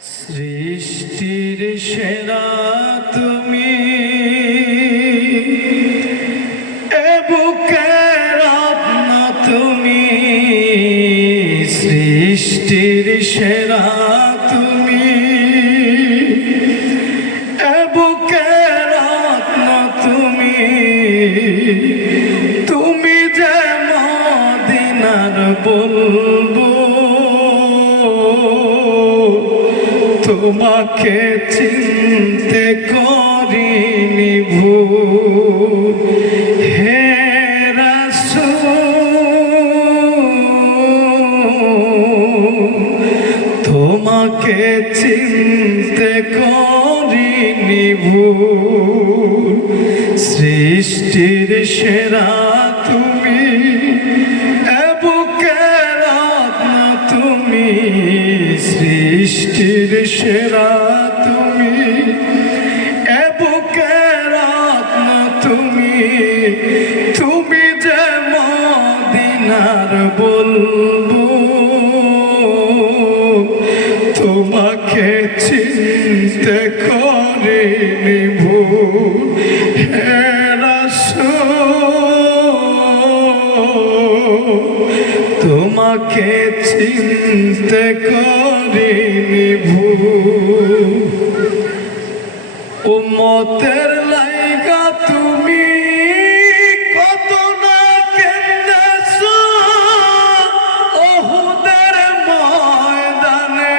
সৃষ্টির সেরা তুমি, এ বুকের রত্ন তুমি। সৃষ্টির সেরা তুমি, এ বুকের রত্ন তুমি। তুমি যে মদিনার বলবো, তোমাকে চিনতে করিনি ভুল। হে রাসূল, তোমাকে চিনতে করিনি ভুল। সৃষ্টির সেরা তুমি, এ বুকের রত্ন তুমি। সৃষ্টির সেরা তুমি, এ বুকের রত্ন তুমি। তুমি যে মদিনার বলবো, তোমাকে চিনতে করিনি ভুল। হে রাসূল, তোমাকে চিনতে করিনি ভুল। উম্মতের লাইগা তুমি কত না কেঁদেছো, উহুদের ময়দানে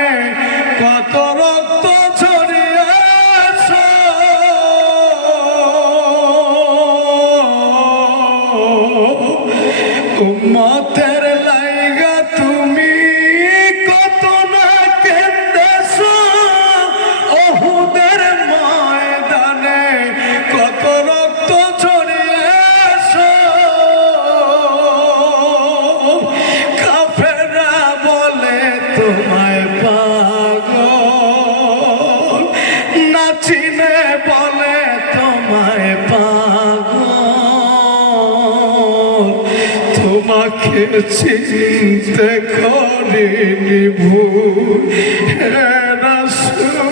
কত রক্ত ঝরিয়েছো। উম্মতের লাইগা তুমি কত না কেঁদেছো, উহুদের ময়দানে কত রক্ত ঝরিয়েছো। কাফেররা বলে তোমায় পাগল, না চিনে বলে তোমায় পাগল। তোমাকে চিনতে করিনি ভুল। হে রাসূল,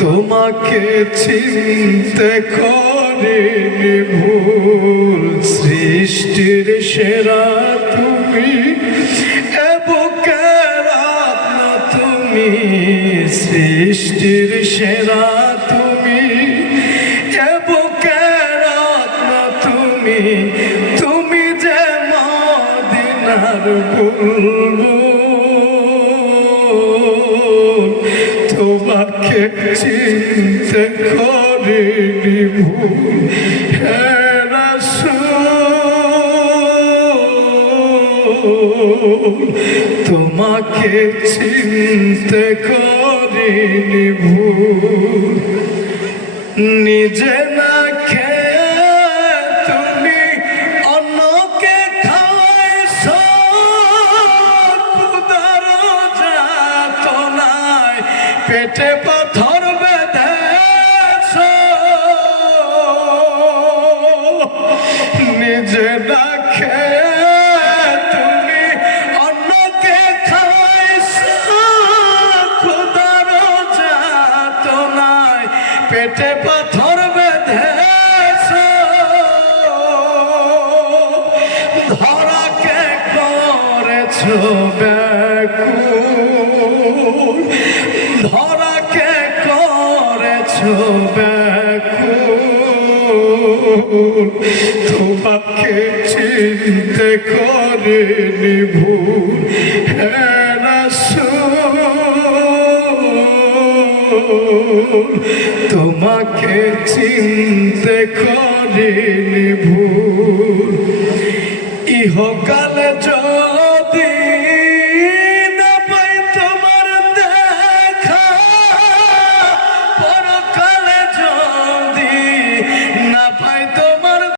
তোমাকে চিনতে করিনি ভুল। সৃষ্টির সেরা তুমি, এ বুকের রত্ন তুমি। সৃষ্টির সেরা তুমি, এ বুকের রত্ন তুমি। তুমি যে মদিনার বুলবুল, তোমাকে চিনতে করিনি ভুল। হে রাসূল, তোমাকে চিনতে করিনি ভুল। নিজে না খেয়ে তুমি অন্যকে খাওয়াইছো, ক্ষুধার যাতনায় পেটে পাথর বেঁধেছো। নিজে না খেয়ে তুমি অন্যকে খাওয়াইছো, ক্ষুধার যাতনায় পেটে পাথর বেঁধেছো। ধরাকে করেছো ব্যাকুল, ধরাকে করেছো ব্যাকুল। তোমাকে চিনতে করিনি ভুল। হে রাসূল, তোমাকে চিনতে করিনি ভুল। ইহকালে